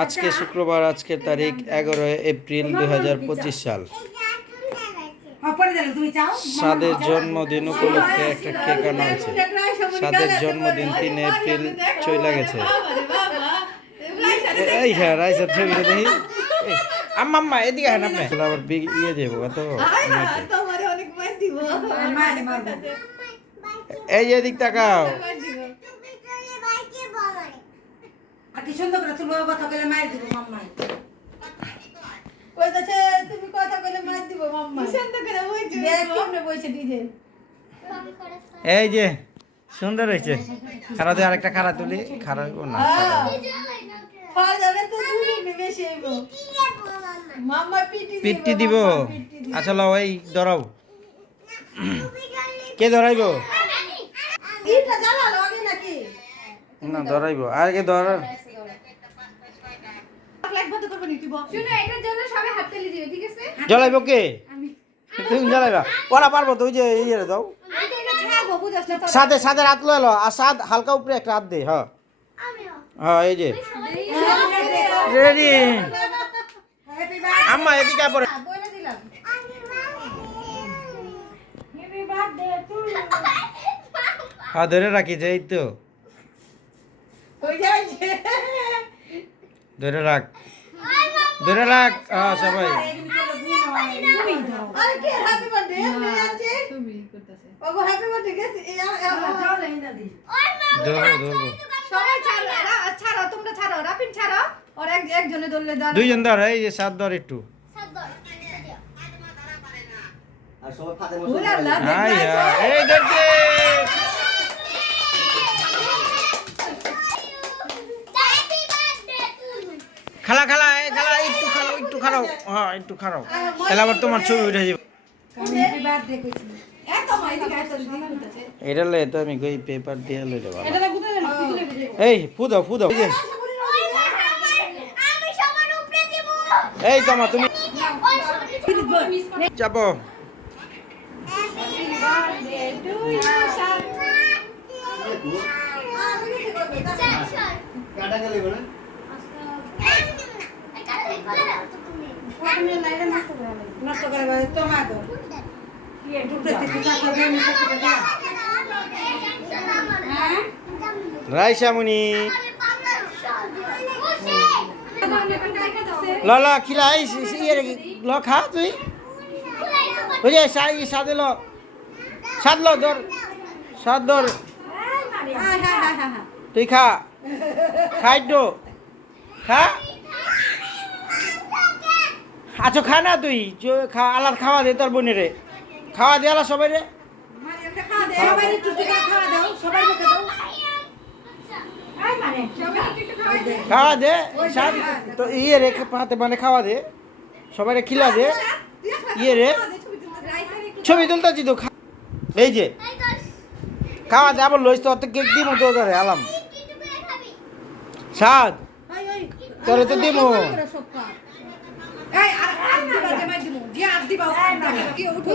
আজকে শুক্রবার আজকের তারিখ এগারোই এপ্রিল দুই হাজার পঁচিশ সাল। সাদের জন্মদিন উপলক্ষে একটা কেক আনা হয়েছে। সাদের জন্মদিন তিন এপ্রিল চলে গেছে। এই হ্যাঁ রাইসা ছবি দেখি। আম্মা আম্মা এদিকে হ্যাঁ আপনি। তাহলে আবার বিগ ইয়ে যাব মারে মারবো এই এদিক তাকাও। আর কি সুন্দর করে তুলবো কথা মায়ের দিব মাম্মাই। তুমি কথা বলে মার দিব মাম্মা শান্ত করে বইছো দেখ কেমনে বইছে ডিজে। এই যে সুন্দর হয়েছে খারাপ দিয়ে আরেকটা খারাপ তুলি। খারাপ না পিটি দিব পিট্টি দিব। মাম্মা পিটি দিব। আচ্ছা লও এই ধরাও। কে ধরাইবো? না ধরাইবো। আগে ধর। লাইট বন্ধ করবে নি তুই বল। শুনো এটার জন্য সবাই হাত দিবে ঠিক আছে? জ্বলাইবো কে? তুমি জ্বলাইবা। ওরা পারব তো ওই যে ইয়ে দাও। আমি তো এটা ছাড়বো বুঝাস না তো সাদে সাদে হাত লয় লো আর সাদ হালকা উপরে একটা হাত দে হ্যাঁ হ্যাঁ এই যে। রেডি আম্মা এদিকে পরে টু হ্যাঁ ধরে রাখি যে এই তো। হয়ে ধরে রাখ। ধরে রাখ। হ্যাঁ সবাই দুইজন ধর এই যে সাত ধর একটু। এই খালা খালা। খালাও একটু খারাও। হ্যাঁ একটু খারাও তাহলে আবার তোমার ছবি উঠে যাবে। এটা লে তো আমি কই পেপার দিয়ে লই দেবো এই ফুদাও ফুদাও এই যে, আমি সবার উপরে দিব এই তোমা তুমি চাপো নষ্ট করে তোমার রাইসামুনি ল ল খিলা এই ইয়ে ল খা তুই। ওই সাদে ল। সাদ ল ধর। সাদ ধর। হ্যাঁ হ্যাঁ হ্যাঁ হ্যাঁ তুই খা। খাইড খা। আচ্ছা খা না তুই। আলাদ খাওয়া দে তোর বোনের। খাওয়া দে আলা সবাই রে খাওয়া দে দাও। সবাই আই মানে খাওয়া দে। সাদ তো ইয়ে রে হাতে মানে খাওয়া দে। সবাই রে খিলা দে। ইয়ে রে ছবি তুলতেছি তো খা- এই যে। খাওয়া দে আবার লইস তো অত কেক দিব তো ধরে আলাম। ওই তোরে তো দিব এই আর। আর দিবা যে মাই দিমু যে আর দিবা কি? উঠো